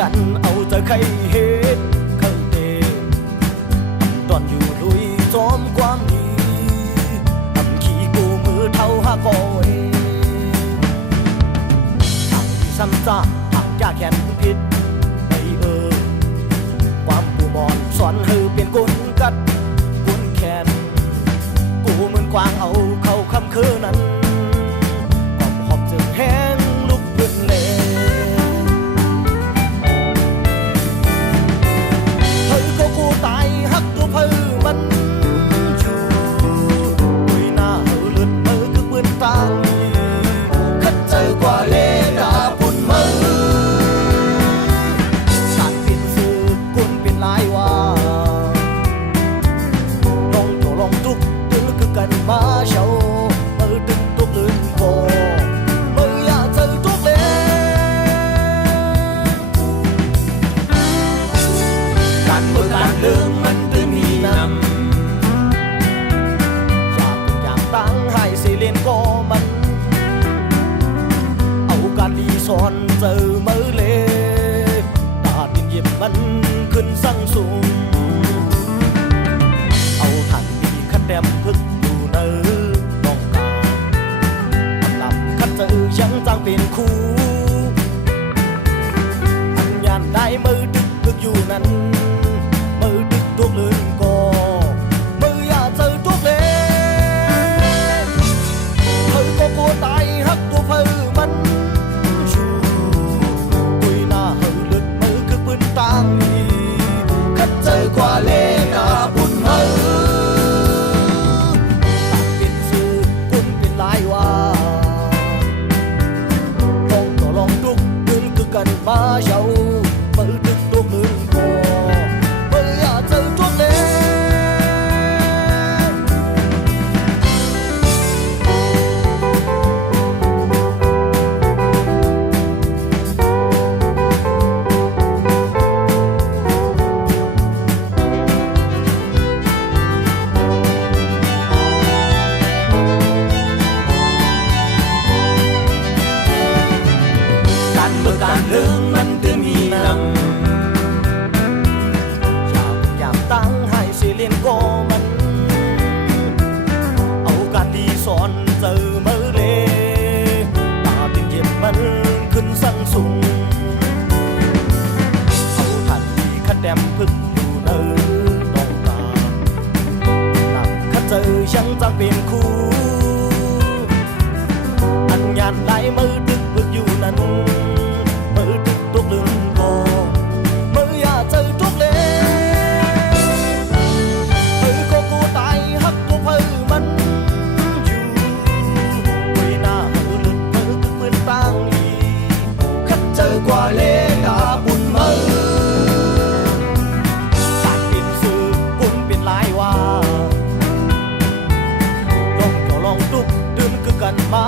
ดันเอาใจใครเหตุเข้าเตะตอนอยู่ลุยจอมความดีทำขี้กูมือเท่าหากอยทางที่ซ้ำซ่าทางยาแขนผิดไม่ความปูบอนสอนให้เป็นกุนกัดกุนแขนกูเหมือนกวางเอาเข้าคำคือนั้นความหอบจึงแห้งลุกขึ้นเลยกูตายฮักตัวเพื่อมันอยู่ด้วยหน้าเหือเลือดมือคือปืนตางขัดใจกว่าเลดาปุ่นมือการเปลี่ยนสื่อกุนเปลี่ยนลายว่าลองตัวลองทุกตึงคือกันมาเช่ามือตึงตุกลื่นโกมืออยากเจอทุกเลการเมืองการเรื่องมันตึงมีนำอยากตั้งให้สิเลียนก็มันเอาการดีสอนเจอมือเล่ตาดินเย็บมันขึ้นสั่งสูงเอาทันมีคัดแดมพึกอยู่เนื้อน้องกาหลับคัดเจอยังจังเป็นคู่อันยานได้มือดึกพึกอยู่นั้นทุกลื่นก็มืออยากเจอทุกเลเธอก็กลัวตายฮักตัวเพื่อมันอยู่คุยหน้าเหือเลือดมือคือปืนตางขัดใจกว่าเลน่าบุญเหือต่างเป็นสื่อกุนเป็นลายว่าลองต่อลองทุกลื่นคือกันมาเช่ามือดึกทุกลื่นก็การเรื่องมันจะมีนำอยากตั้งให้สิเลียนก็มันเอาการดีสอนเจอมือเล่ตาเป็นเย็บมันขึ้นสั่งสูงเอาทันดีคัดแดมพึกอยู่เนื้อน้องตาหลับคัดเจอยังจังเป็นคู่อันยานไหลมือดึกพึกอยู่นั้นมือดึกตุกลืมโกมืออยากเจอทุกเลเธอก็กูตายฮักตัวเพื่อมันอยู่ด้วยหน้าเหือเลือดมือคือปืนตางขัดเจอกว่าเลดาบุญมือการเปลี่ยนสื่อกุนเปลี่ยนลายว่าลองก็ลองทุกดื่มคือกันมา